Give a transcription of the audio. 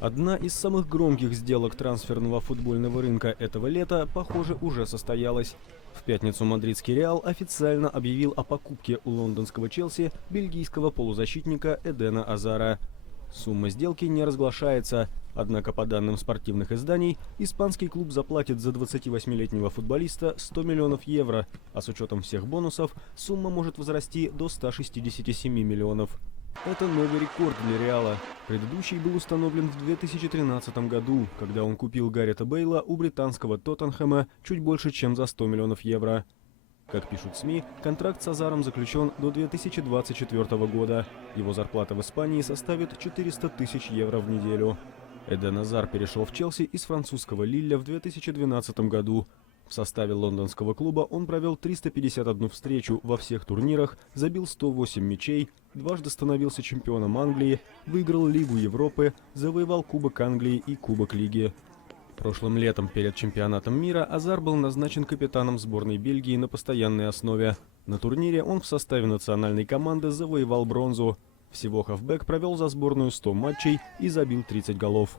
Одна из самых громких сделок трансферного футбольного рынка этого лета, похоже, уже состоялась. В пятницу мадридский Реал официально объявил о покупке у лондонского Челси бельгийского полузащитника Эдена Азара. Сумма сделки не разглашается, однако по данным спортивных изданий, испанский клуб заплатит за 28-летнего футболиста 100 миллионов евро, а с учетом всех бонусов сумма может возрасти до 167 миллионов. Это новый рекорд для Реала. Предыдущий был установлен в 2013 году, когда он купил Гарета Бейла у британского Тоттенхэма чуть больше, чем за 100 миллионов евро. Как пишут СМИ, контракт с Азаром заключен до 2024 года. Его зарплата в Испании составит 400 тысяч евро в неделю. Эден Азар перешел в Челси из французского Лилля в 2012 году. В составе лондонского клуба он провел 351 встречу во всех турнирах, забил 108 мячей, дважды становился чемпионом Англии, выиграл Лигу Европы, завоевал Кубок Англии и Кубок Лиги. Прошлым летом перед чемпионатом мира Азар был назначен капитаном сборной Бельгии на постоянной основе. На турнире он в составе национальной команды завоевал бронзу. Всего хавбэк провел за сборную 100 матчей и забил 30 голов.